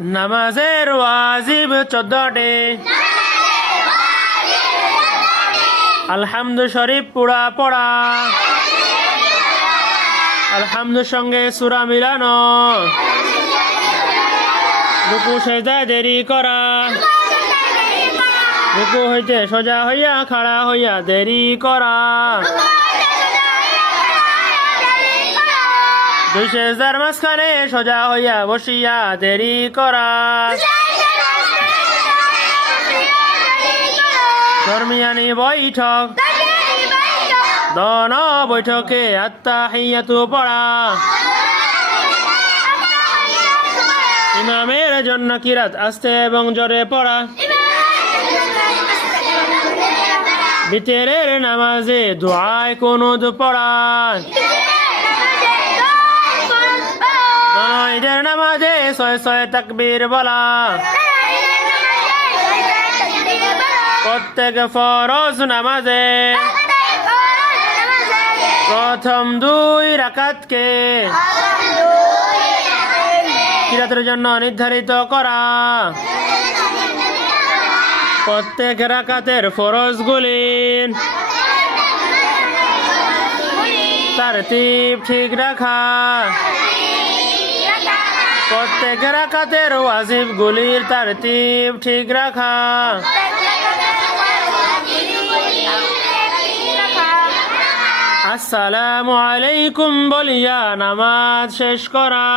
নামাজের ওয়াজিব 14টি। আলহামদু শরীফ পুরা পড়া, আলহামদুর সঙ্গে সূরা মিলানো, রুকু সেজদায় দেরি করা, রুকু হইতে সোজা হইয়া খাড়া হইয়া দেরি করা, দুই সেজদার মাঝখানে সোজা হইয়া বসিয়া দেরি করা, দরমিয়ানি বৈঠক, দোনো বৈঠকে আত্তাহিয়াতু পড়া, ইমামের জন্য কিরাত আস্তে এবং জোরে পড়া, বিতরের নামাজে দুআয় কুনুত পড়া, দোনো ঈদের নামাজে 6 তাকবীর বলা, প্রত্যেক ফরজ নামাজে প্রথম 2 রাকাতকে কিরাতের জন্য নির্ধারিত করা, প্রত্যেক রাকাতের ফরজগুলির তারতিব ঠিক রাখা, প্রত্যেক রাকাতের ওয়াজিবগুলির তারতিব ঠিক রাখা, আসসালামু আলাইকুম বলিয়া নামাজ শেষ করা।